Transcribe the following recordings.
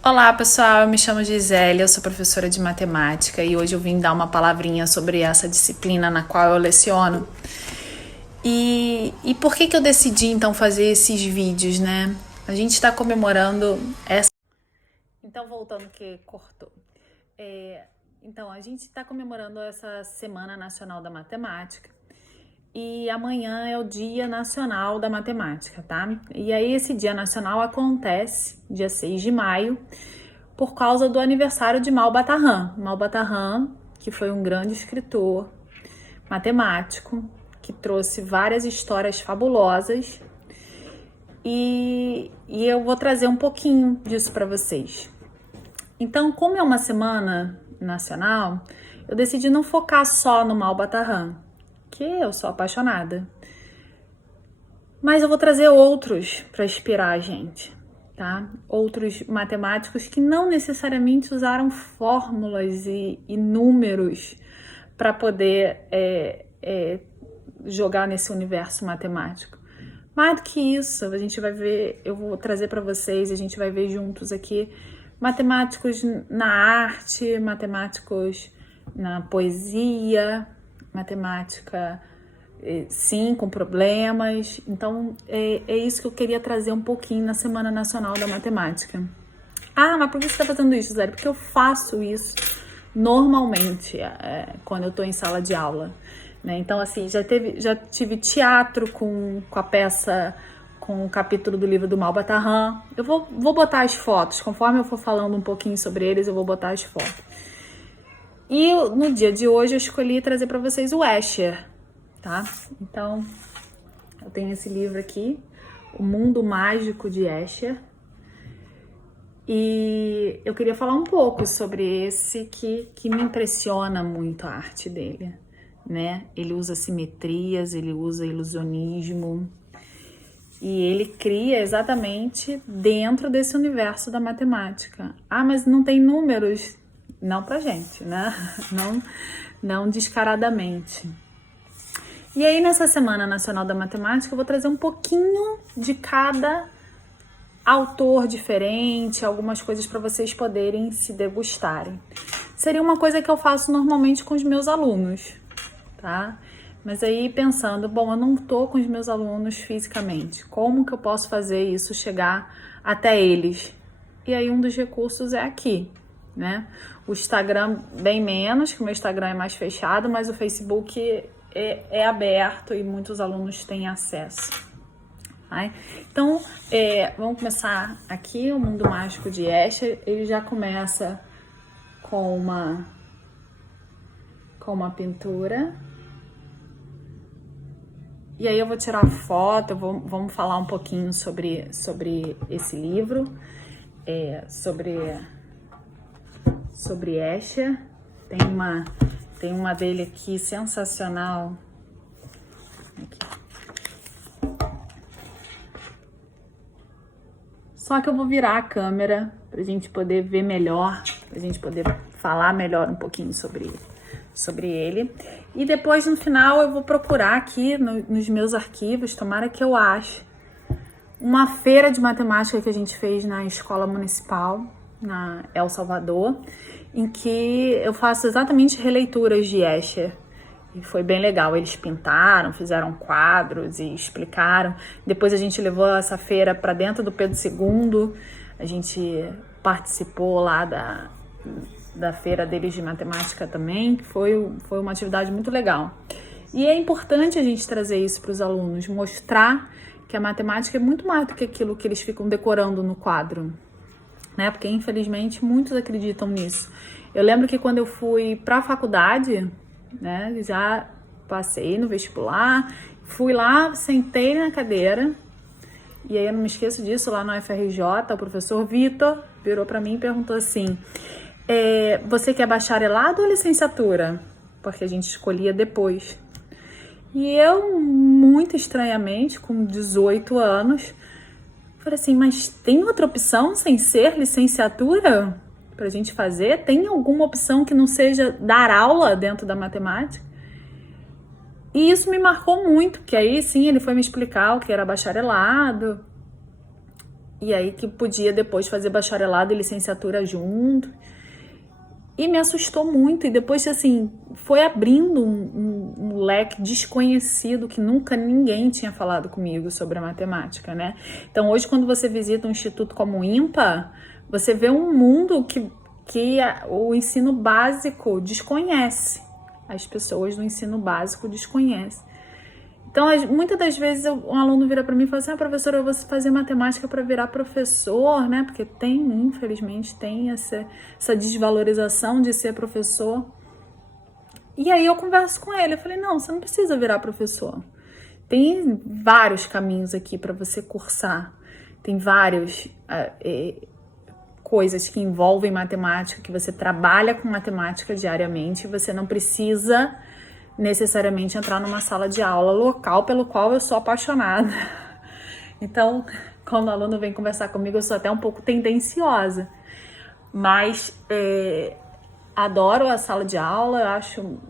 Olá pessoal, eu me chamo Gisele, eu sou professora de matemática e hoje eu vim dar uma palavrinha sobre essa disciplina na qual eu leciono. E por que eu decidi então fazer esses vídeos, né? A gente está comemorando essa. Então, voltando que cortou. Então, a gente está comemorando essa Semana Nacional da Matemática. E amanhã é o Dia Nacional da Matemática, tá? E aí esse Dia Nacional acontece dia 6 de maio, por causa do aniversário de Malbataan. Malbataan, que foi um grande escritor, matemático, que trouxe várias histórias fabulosas. E eu vou trazer um pouquinho disso para vocês. Então, como é uma semana nacional, eu decidi não focar só no Malbataan, que eu sou apaixonada. Mas eu vou trazer outros para inspirar a gente, tá? Outros matemáticos que não necessariamente usaram fórmulas e números para poder jogar nesse universo matemático. Mais do que isso, a gente vai ver, eu vou trazer para vocês, a gente vai ver juntos aqui matemáticos na arte, matemáticos na poesia, matemática, sim, com problemas. Então, é isso que eu queria trazer um pouquinho na Semana Nacional da Matemática. Ah, mas por que você está fazendo isso, Zé? Porque eu faço isso normalmente quando eu estou em sala de aula, né? Então, assim, já tive teatro com a peça, com o capítulo do livro do Malbataan. Eu vou botar as fotos, conforme eu for falando um pouquinho sobre eles, eu vou botar as fotos. E no dia de hoje eu escolhi trazer para vocês o Escher, tá? Então, eu tenho esse livro aqui, O Mundo Mágico de Escher. E eu queria falar um pouco sobre esse que me impressiona muito a arte dele, né? Ele usa simetrias, ele usa ilusionismo e ele cria exatamente dentro desse universo da matemática. Ah, mas não tem números? Não pra gente, né? Não descaradamente. E aí, nessa Semana Nacional da Matemática, eu vou trazer um pouquinho de cada autor diferente, algumas coisas para vocês poderem se degustarem. Seria uma coisa que eu faço normalmente com os meus alunos, tá? Mas aí pensando, bom, eu não tô com os meus alunos fisicamente, como que eu posso fazer isso chegar até eles? E aí um dos recursos é aqui, né? O Instagram bem menos, que o meu Instagram é mais fechado, mas o Facebook é aberto e muitos alunos têm acesso. Então, vamos começar aqui, o Mundo Mágico de Escher. Ele já começa com uma pintura. E aí eu vou tirar foto, vamos falar um pouquinho sobre esse livro, sobre Escher. Tem uma dele aqui sensacional. Aqui. Só que eu vou virar a câmera pra gente poder ver melhor, pra gente poder falar melhor um pouquinho sobre ele. E depois, no final, eu vou procurar aqui nos meus arquivos, tomara que eu ache, uma feira de matemática que a gente fez na escola municipal, na El Salvador, em que eu faço exatamente releituras de Escher. E foi bem legal, eles pintaram, fizeram quadros e explicaram. Depois a gente levou essa feira para dentro do Pedro II, a gente participou lá da feira deles de matemática também, que foi uma atividade muito legal. E é importante a gente trazer isso para os alunos, mostrar que a matemática é muito mais do que aquilo que eles ficam decorando no quadro, né? Porque infelizmente muitos acreditam nisso. Eu lembro que quando eu fui para a faculdade, né, já passei no vestibular, fui lá, sentei na cadeira, e aí eu não me esqueço disso, lá no FRJ, o professor Vitor virou para mim e perguntou assim, você quer bacharelado ou licenciatura? Porque a gente escolhia depois. E eu, muito estranhamente, com 18 anos, falei assim, mas tem outra opção sem ser licenciatura pra gente fazer? Tem alguma opção que não seja dar aula dentro da matemática? E isso me marcou muito, porque aí sim ele foi me explicar o que era bacharelado. e aí que podia depois fazer bacharelado e licenciatura junto. E me assustou muito, e depois, assim, foi abrindo um leque desconhecido que nunca ninguém tinha falado comigo sobre a matemática, né? Então, hoje, quando você visita um instituto como o IMPA, você vê um mundo que o ensino básico desconhece. As pessoas do ensino básico desconhecem. Então, muitas das vezes um aluno vira para mim e fala assim: professora, eu vou fazer matemática para virar professor, né? Porque infelizmente, tem essa desvalorização de ser professor. E aí eu converso com ele, eu falei: não, você não precisa virar professor. Tem vários caminhos aqui para você cursar. Tem várias coisas que envolvem matemática, que você trabalha com matemática diariamente, você não precisa necessariamente entrar numa sala de aula, local pelo qual eu sou apaixonada. Então, quando o aluno vem conversar comigo, eu sou até um pouco tendenciosa, mas adoro a sala de aula, eu acho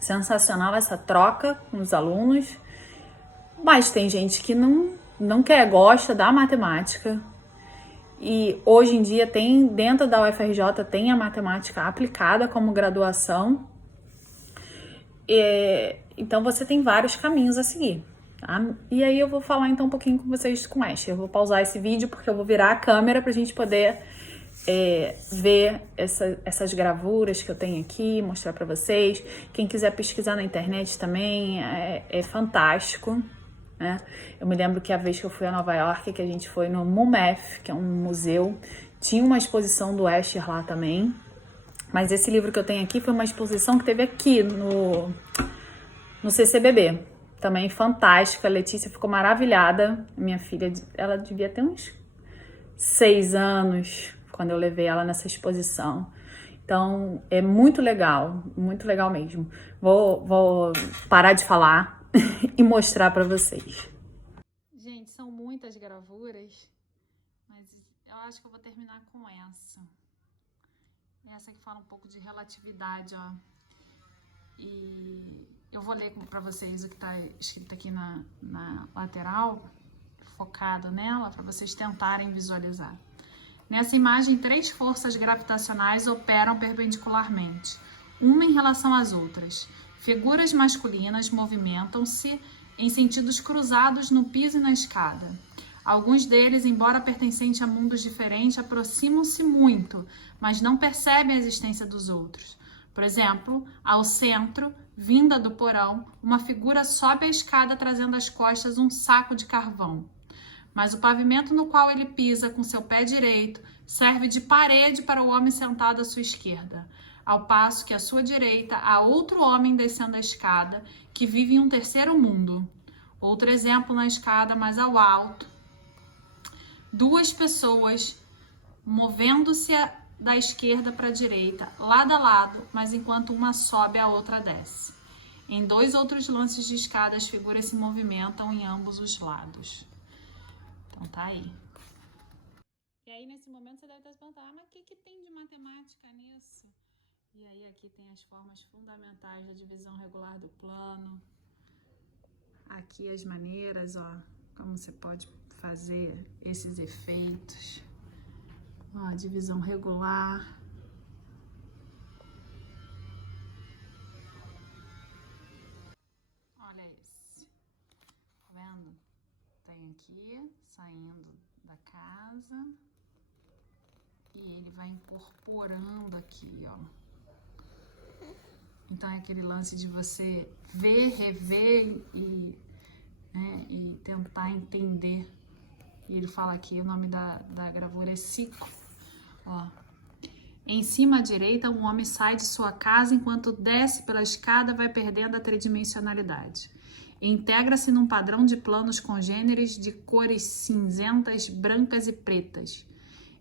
sensacional essa troca com os alunos, mas tem gente que não gosta da matemática. E hoje em dia dentro da UFRJ tem a matemática aplicada como graduação. Então você tem vários caminhos a seguir, tá? E aí eu vou falar então um pouquinho com vocês com Escher. Eu vou pausar esse vídeo porque eu vou virar a câmera pra gente poder ver essas gravuras que eu tenho aqui, mostrar pra vocês. Quem quiser pesquisar na internet também, é fantástico, né? Eu me lembro que a vez que eu fui a Nova York, que a gente foi no MUMEF, que é um museu, tinha uma exposição do Escher lá também. Mas esse livro que eu tenho aqui foi uma exposição que teve aqui no CCBB. Também fantástica. A Letícia ficou maravilhada. Minha filha, ela devia ter uns 6 anos quando eu levei ela nessa exposição. Então, é muito legal mesmo. Vou parar de falar e mostrar para vocês. Gente, são muitas gravuras, mas eu acho que eu vou terminar com essa. Essa que fala um pouco de relatividade, ó. E eu vou ler para vocês o que está escrito aqui na lateral, focado nela, para vocês tentarem visualizar. Nessa imagem, 3 forças gravitacionais operam perpendicularmente, uma em relação às outras. Figuras masculinas movimentam-se em sentidos cruzados no piso e na escada. Alguns deles, embora pertencentes a mundos diferentes, aproximam-se muito, mas não percebem a existência dos outros. Por exemplo, ao centro, vinda do porão, uma figura sobe a escada trazendo às costas um saco de carvão. Mas o pavimento no qual ele pisa com seu pé direito serve de parede para o homem sentado à sua esquerda, ao passo que à sua direita há outro homem descendo a escada que vive em um terceiro mundo. Outro exemplo na escada mais ao alto. 2 pessoas movendo-se da esquerda para a direita, lado a lado, mas enquanto uma sobe, a outra desce. Em 2 outros lances de escada, as figuras se movimentam em ambos os lados. Então tá aí. E aí nesse momento você deve estar se perguntando: mas o que tem de matemática nisso? E aí aqui tem as formas fundamentais da divisão regular do plano. Aqui as maneiras, ó, como você pode fazer esses efeitos. Ó, divisão regular. Olha esse. Tá vendo? Tem aqui, saindo da casa. E ele vai incorporando aqui, ó. Então é aquele lance de você ver, rever e tentar entender. E ele fala aqui, o nome da gravura é Ciclo. Ó. Em cima à direita, um homem sai de sua casa enquanto desce pela escada, vai perdendo a tridimensionalidade. Integra-se num padrão de planos congêneres de cores cinzentas, brancas e pretas.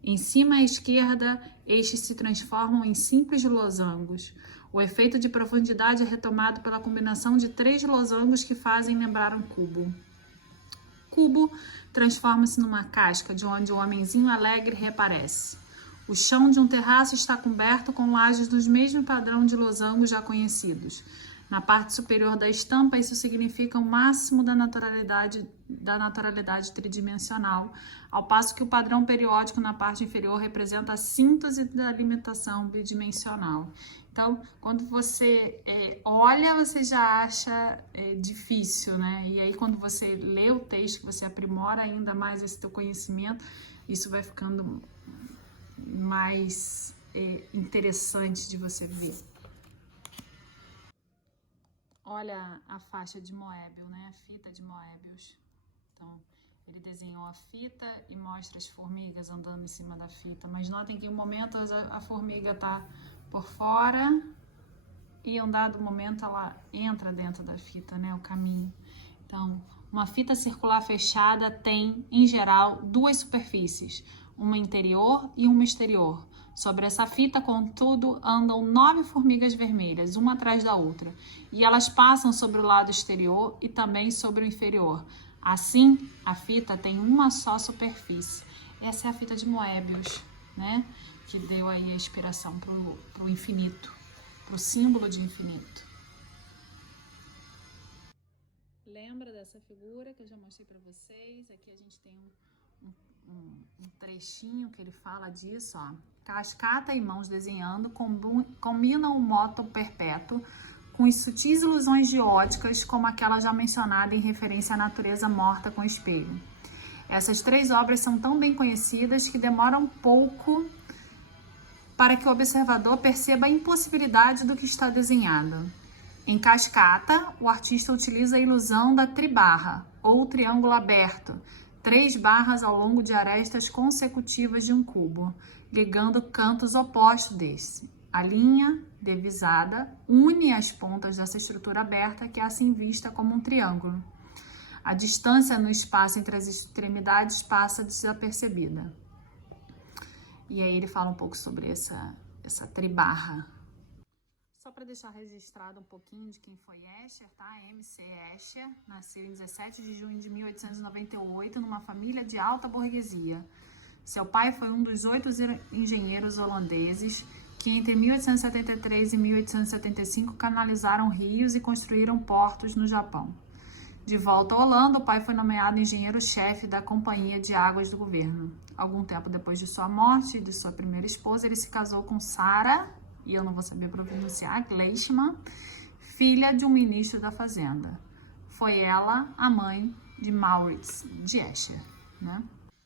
Em cima à esquerda, estes se transformam em simples losangos. O efeito de profundidade é retomado pela combinação de 3 losangos que fazem lembrar um cubo. Cubo transforma-se numa casca, de onde o homenzinho alegre reaparece. O chão de um terraço está coberto com lajes do mesmo padrão de losangos já conhecidos. Na parte superior da estampa, isso significa o máximo da naturalidade tridimensional, ao passo que o padrão periódico na parte inferior representa a síntese da limitação bidimensional. Então, quando você olha, você já acha difícil, né? E aí, quando você lê o texto, você aprimora ainda mais esse teu conhecimento, isso vai ficando mais interessante de você ver. Olha a faixa de Moebius, né? A fita de Moebius. Então, ele desenhou a fita e mostra as formigas andando em cima da fita. Mas notem que em um momento a formiga está por fora e em um dado momento ela entra dentro da fita, né? O caminho. Então, uma fita circular fechada tem, em geral, duas superfícies, uma interior e uma exterior. Sobre essa fita, contudo, andam 9 formigas vermelhas, uma atrás da outra, e elas passam sobre o lado exterior e também sobre o inferior. Assim, a fita tem uma só superfície. Essa é a fita de Moebius, né? Que deu aí a inspiração para o infinito, para o símbolo de infinito. Lembra dessa figura que eu já mostrei para vocês? Aqui a gente tem um trechinho que ele fala disso, ó. Cascata e mãos desenhando combinam o moto perpétuo com as sutis ilusões de óticas, como aquela já mencionada em referência à natureza morta com espelho. Essas 3 obras são tão bem conhecidas que demoram um pouco para que o observador perceba a impossibilidade do que está desenhado. Em Cascata, o artista utiliza a ilusão da tribarra, ou triângulo aberto, 3 barras ao longo de arestas consecutivas de um cubo, ligando cantos opostos desse. A linha divisada une as pontas dessa estrutura aberta, que é assim vista como um triângulo. A distância no espaço entre as extremidades passa desapercebida. E aí ele fala um pouco sobre essa tribarra. Só para deixar registrado um pouquinho de quem foi Escher, tá? M.C. Escher nasceu em 17 de junho de 1898 numa família de alta burguesia. Seu pai foi um dos 8 engenheiros holandeses que entre 1873 e 1875 canalizaram rios e construíram portos no Japão. De volta à Holanda, o pai foi nomeado engenheiro-chefe da Companhia de Águas do governo. Algum tempo depois de sua morte e de sua primeira esposa, ele se casou com Sarah, e eu não vou saber pronunciar, Gleichmann, filha de um ministro da Fazenda. Foi ela a mãe de Maurits de Escher, né?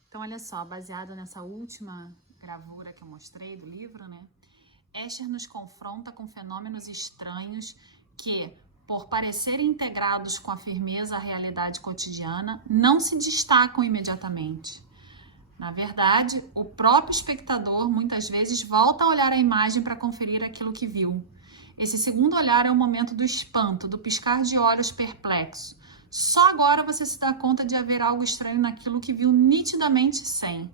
Então, olha só, baseado nessa última gravura que eu mostrei do livro, né? Escher nos confronta com fenômenos estranhos que, por parecerem integrados com a firmeza à realidade cotidiana, não se destacam imediatamente. Na verdade, o próprio espectador muitas vezes volta a olhar a imagem para conferir aquilo que viu. Esse segundo olhar é o momento do espanto, do piscar de olhos perplexo. Só agora você se dá conta de haver algo estranho naquilo que viu nitidamente sem,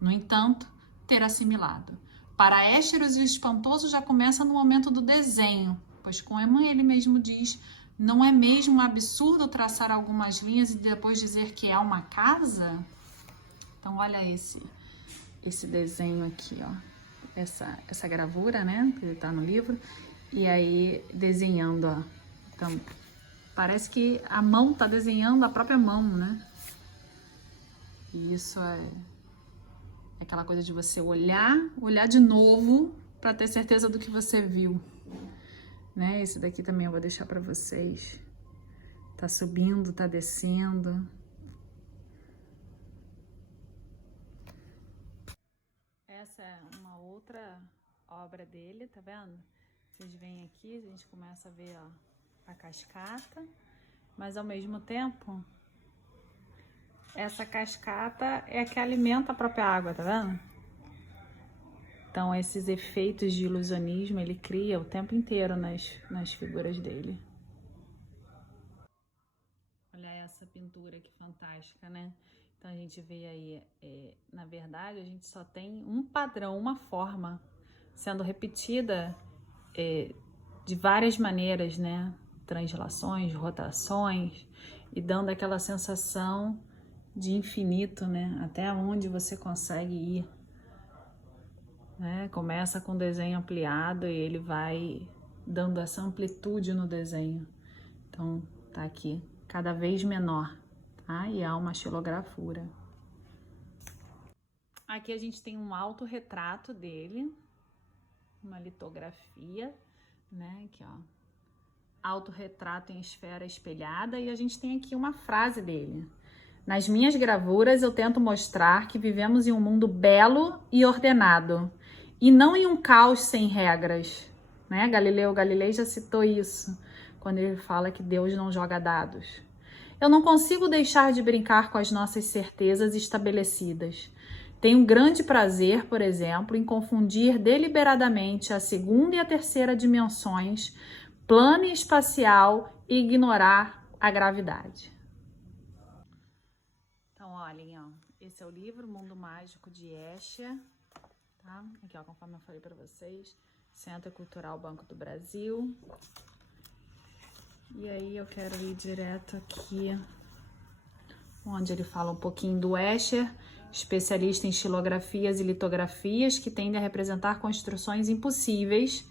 no entanto, ter assimilado. Para Escher, o espantoso já começa no momento do desenho, pois como ele mesmo diz, não é mesmo um absurdo traçar algumas linhas e depois dizer que é uma casa? Então, olha esse desenho aqui, ó. Essa gravura, né? Que tá no livro. E aí, desenhando, ó. Então, parece que a mão tá desenhando a própria mão, né? E isso é aquela coisa de você olhar de novo para ter certeza do que você viu, né? Esse daqui também eu vou deixar para vocês. Tá subindo, tá descendo. Essa é uma outra obra dele, tá vendo? Vocês vêm aqui, a gente começa a ver, ó, a cascata, mas ao mesmo tempo, essa cascata é a que alimenta a própria água, tá vendo? Então, esses efeitos de ilusionismo ele cria o tempo inteiro nas figuras dele. Olha essa pintura que fantástica, né? Então, a gente vê aí, na verdade, a gente só tem um padrão, uma forma sendo repetida de várias maneiras, né? Translações, rotações, e dando aquela sensação de infinito, né? Até onde você consegue ir. Né? Começa com desenho ampliado e ele vai dando essa amplitude no desenho. Então, tá aqui, cada vez menor, tá? E há uma xilografura. Aqui a gente tem um autorretrato dele, uma litografia, né? Aqui, ó. Autorretrato em esfera espelhada, e a gente tem aqui uma frase dele. Nas minhas gravuras eu tento mostrar que vivemos em um mundo belo e ordenado, e não em um caos sem regras, né? Galileu Galilei já citou isso, quando ele fala que Deus não joga dados. Eu não consigo deixar de brincar com as nossas certezas estabelecidas. Tenho grande prazer, por exemplo, em confundir deliberadamente a segunda e a terceira dimensões, plano e espacial, e ignorar a gravidade. Então, olhem, ó, esse é o livro Mundo Mágico de Escher, tá? Aqui, ó, conforme eu falei para vocês, Centro Cultural Banco do Brasil. E aí eu quero ir direto aqui, onde ele fala um pouquinho do Escher, especialista em xilografias e litografias, que tende a representar construções impossíveis,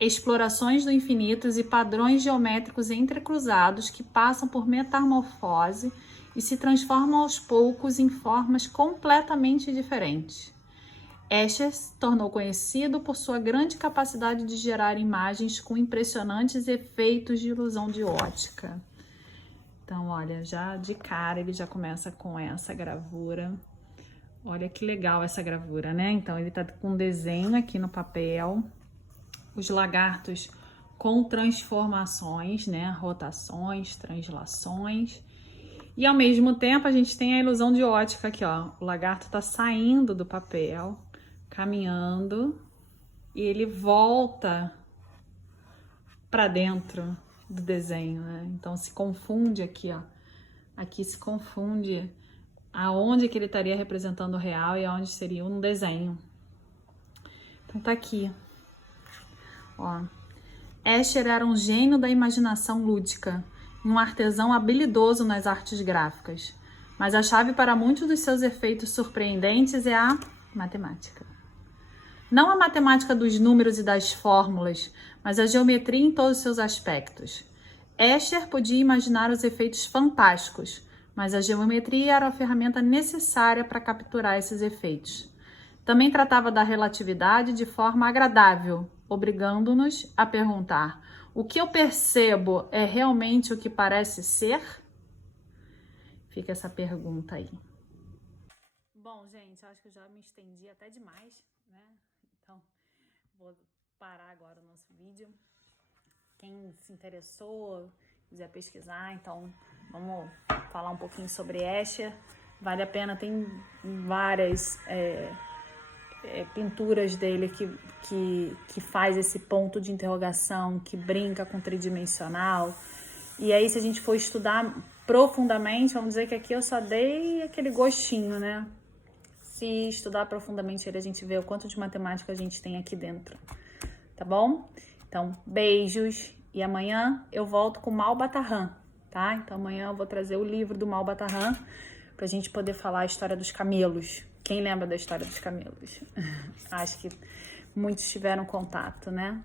explorações do infinito e padrões geométricos entrecruzados que passam por metamorfose e se transformam aos poucos em formas completamente diferentes. Escher se tornou conhecido por sua grande capacidade de gerar imagens com impressionantes efeitos de ilusão de ótica. Então, olha, já de cara ele já começa com essa gravura. Olha que legal essa gravura, né? Então, ele tá com um desenho aqui no papel. Os lagartos com transformações, né? Rotações, translações. E, ao mesmo tempo, a gente tem a ilusão de ótica aqui, ó. O lagarto tá saindo do papel, caminhando, e ele volta para dentro do desenho, né? Então, se confunde aqui, ó. Aqui se confunde aonde que ele estaria representando o real e aonde seria um desenho. Então, tá aqui. Ó. Escher era um gênio da imaginação lúdica, um artesão habilidoso nas artes gráficas. Mas a chave para muitos dos seus efeitos surpreendentes é a matemática. Não a matemática dos números e das fórmulas, mas a geometria em todos os seus aspectos. Escher podia imaginar os efeitos fantásticos, mas a geometria era a ferramenta necessária para capturar esses efeitos. Também tratava da relatividade de forma agradável, obrigando-nos a perguntar: o que eu percebo é realmente o que parece ser? Fica essa pergunta aí. Bom, gente, acho que eu já me estendi até demais, né? Então, vou parar agora o nosso vídeo. Quem se interessou, quiser pesquisar, então vamos falar um pouquinho sobre Escher. Vale a pena, tem várias pinturas dele que faz esse ponto de interrogação, que brinca com tridimensional. E aí, se a gente for estudar profundamente, vamos dizer que aqui eu só dei aquele gostinho, né? Se estudar profundamente ele, a gente vê o quanto de matemática a gente tem aqui dentro, tá bom? Então, beijos, e amanhã eu volto com Malbatarran, tá? Então amanhã eu vou trazer o livro do Malbatarran pra gente poder falar a história dos camelos. Quem lembra da história dos camelos? Acho que muitos tiveram contato, né?